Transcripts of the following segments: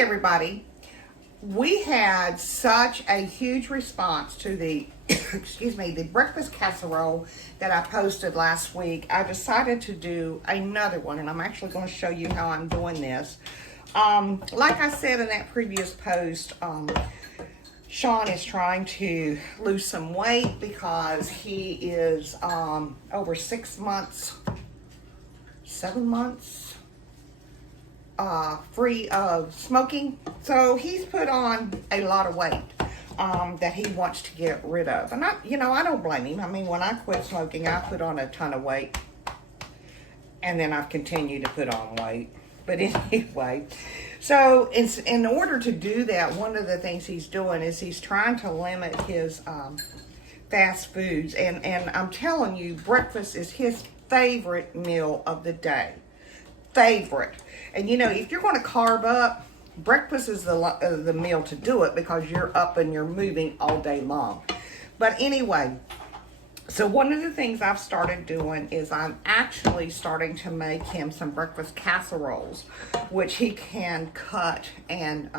everybody. We had such a huge response to the, excuse me, the breakfast casserole that I posted last week. I decided to do another one, and I'm actually going to show you how I'm doing this. Like I said in that previous post, Sean is trying to lose some weight because he is over 6 months, 7 months, free of smoking. So he's put on a lot of weight that he wants to get rid of. And I don't blame him. I mean, when I quit smoking, I put on a ton of weight. And then I've continued to put on weight. But anyway, so in order to do that, one of the things he's doing is he's trying to limit his fast foods. And I'm telling you, breakfast is his favorite meal of the day. Favorite. And you know, if you're going to carb up, breakfast is the meal to do it because you're up and you're moving all day long. But anyway, so one of the things I've started doing is I'm actually starting to make him some breakfast casseroles, which he can cut and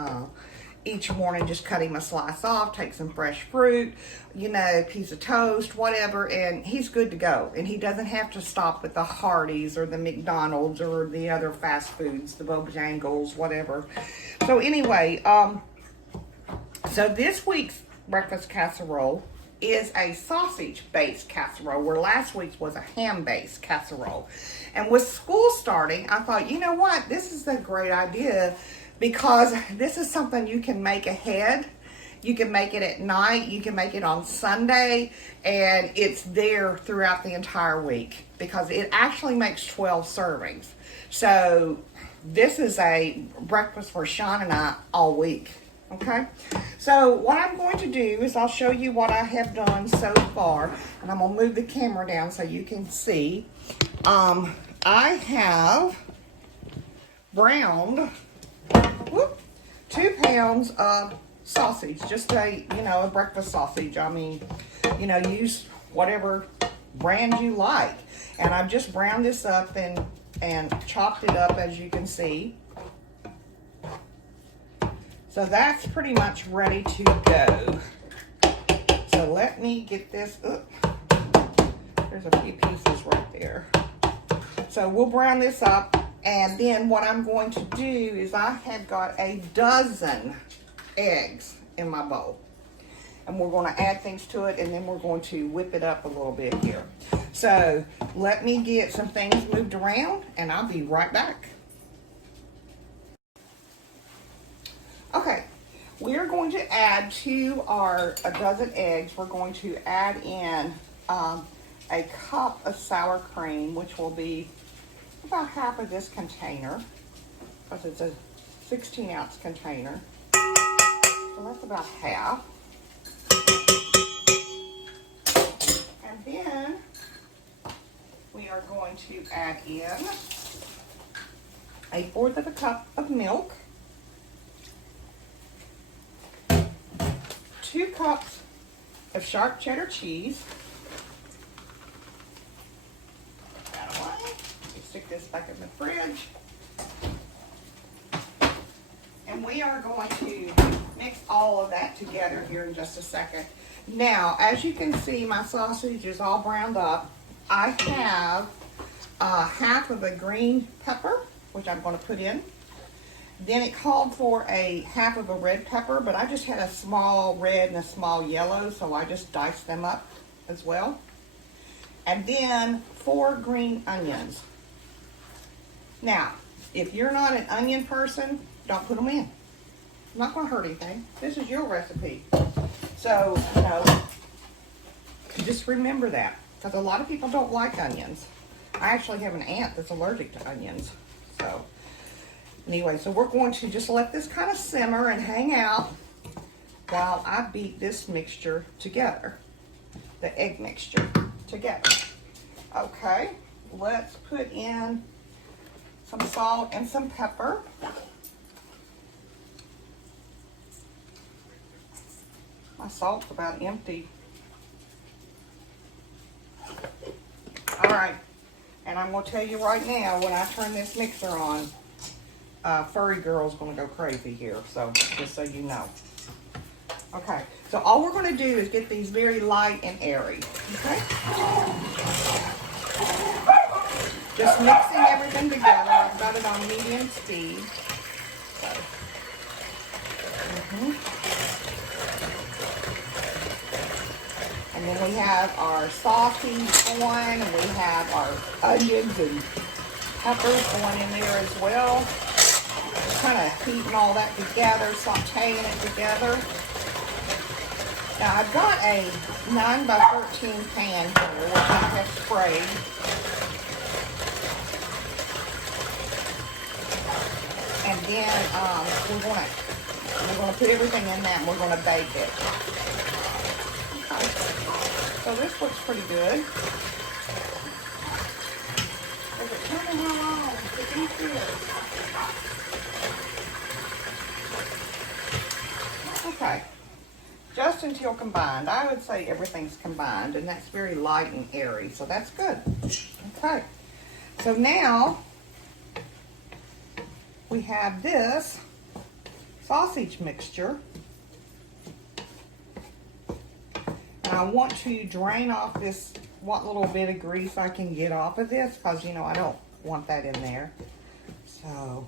each morning just cut him a slice off, take some fresh fruit, you know, a piece of toast, whatever, and he's good to go. And he doesn't have to stop at the Hardee's or the McDonald's or the other fast foods, the Bojangles, whatever. So anyway, so this week's breakfast casserole is a sausage-based casserole, where last week's was a ham-based casserole. And with school starting, I thought, you know what, this is a great idea, because this is something you can make ahead. You can make it at night, you can make it on Sunday, and it's there throughout the entire week because it actually makes 12 servings. So this is a breakfast for Sean and I all week, okay? So what I'm going to do is I'll show you what I have done so far, and I'm gonna move the camera down so you can see. I have browned 2 pounds of sausage, just a breakfast sausage. I mean, use whatever brand you like. And I've just browned this up and chopped it up, as you can see. So that's pretty much ready to go. So let me get this up. There's a few pieces right there. So we'll brown this up. And then what I'm going to do is I have got a dozen eggs in my bowl. And we're going to add things to it, and then we're going to whip it up a little bit here. So let me get some things moved around, and I'll be right back. Okay, we're going to add to our dozen eggs, we're going to add in a cup of sour cream, which will be about half of this container, because it's a 16-ounce container. So that's about half. And then we are going to add in 1/4 of a cup of milk, 2 cups of sharp cheddar cheese. Stick this back in the fridge. And we are going to mix all of that together here in just a second. Now, as you can see, my sausage is all browned up. I have half of a green pepper, which I'm going to put in. Then it called for a half of a red pepper, but I just had a small red and a small yellow, so I just diced them up as well. And then 4 green onions. Now, if you're not an onion person, don't put them in. It's not going to hurt anything. This is your recipe. So, just remember that. Because a lot of people don't like onions. I actually have an aunt that's allergic to onions. So, anyway, so we're going to just let this kind of simmer and hang out while I beat this mixture together. The egg mixture together. Okay, let's put in some salt and some pepper. My salt's about empty. All right, and I'm going to tell you right now, when I turn this mixer on, furry girl's gonna go crazy here, so just so you know. Okay, so all we're gonna do is get these very light and airy, okay? Just mixing everything together. I've got it on medium speed. So, And then we have our sausage going, and we have our onions and peppers going in there as well. Kind of heating all that together, sauteing it together. Now I've got a 9x13 pan here, which I have sprayed. And then we're gonna put everything in that, and we're gonna bake it. Okay. So this looks pretty good. Is it turning how long? It's easier. Okay. Just until combined. I would say everything's combined, and that's very light and airy, so that's good. Okay. So now we have this sausage mixture. And I want to drain off this, what little bit of grease I can get off of this, because, you know, I don't want that in there. So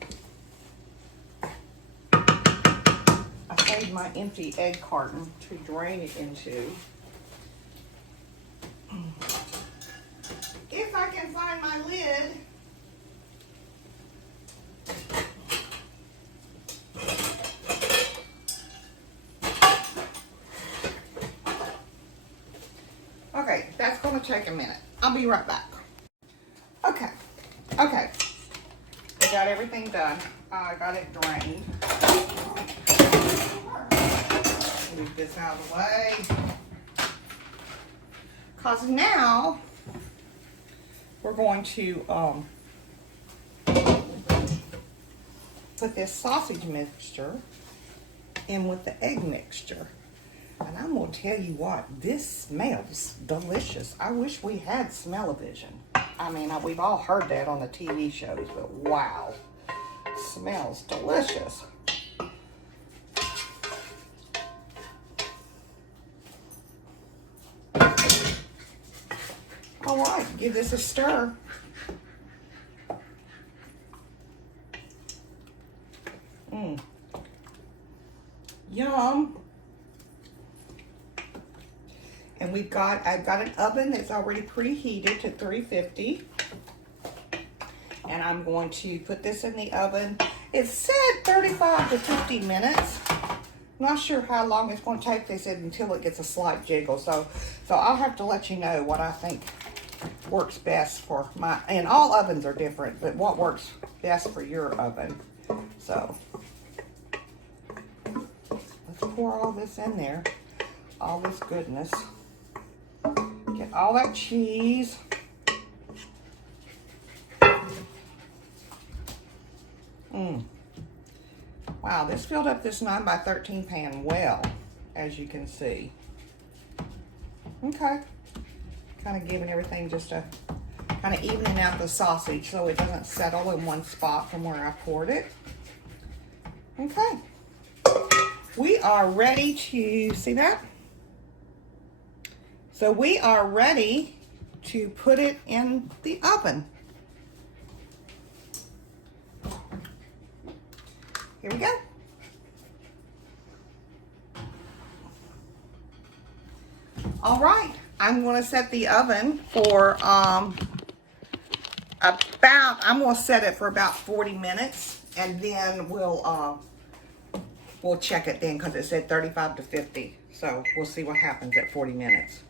I saved my empty egg carton to drain it into. If I can find my lid. Okay, that's going to take a minute. I'll be right back. Okay, I got everything done. I got it drained. Move this out of the way. Because now we're going to put this sausage mixture in with the egg mixture. And I'm going to tell you what, this smells delicious. I wish we had smell-o-vision. I mean, we've all heard that on the TV shows, but wow, smells delicious. All right, give this a stir. Yum. And I've got an oven that's already preheated to 350. And I'm going to put this in the oven. It said 35 to 50 minutes. I'm not sure how long it's going to take. They said until it gets a slight jiggle. So I'll have to let you know what I think works best for my, and all ovens are different, but what works best for your oven. So let's pour all this in there. All this goodness. Get all that cheese. Wow, this filled up this 9x13 pan well, as you can see. Okay. Kind of giving everything just a, kind of evening out the sausage so it doesn't settle in one spot from where I poured it. Okay. We are ready to, see that? So we are ready to put it in the oven. Here we go. All right, I'm going to set the oven for I'm going to set it for about 40 minutes, and then we'll check it then, because it said 35 to 50. So we'll see what happens at 40 minutes.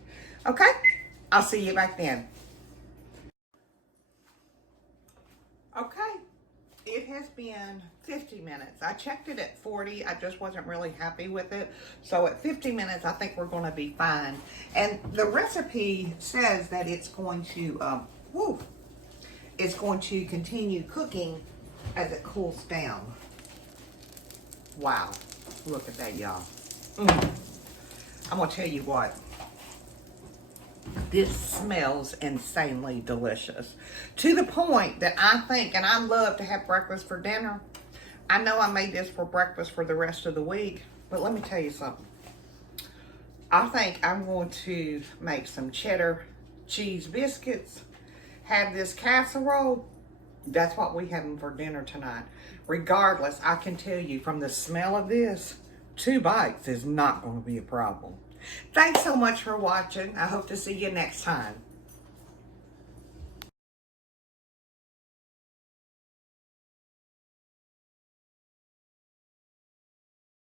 Okay, I'll see you back then. Okay, it has been 50 minutes. I checked it at 40. I just wasn't really happy with it. So at 50 minutes, I think we're going to be fine. And the recipe says that it's going to, it's going to continue cooking as it cools down. Wow, look at that, y'all. I'm going to tell you what. This smells insanely delicious. To the point that I think, and I love to have breakfast for dinner, I know I made this for breakfast for the rest of the week, but let me tell you something. I think I'm going to make some cheddar cheese biscuits, have this casserole. That's what we having for dinner tonight. Regardless, I can tell you from the smell of this, 2 bites is not going to be a problem. Thanks so much for watching. I hope to see you next time.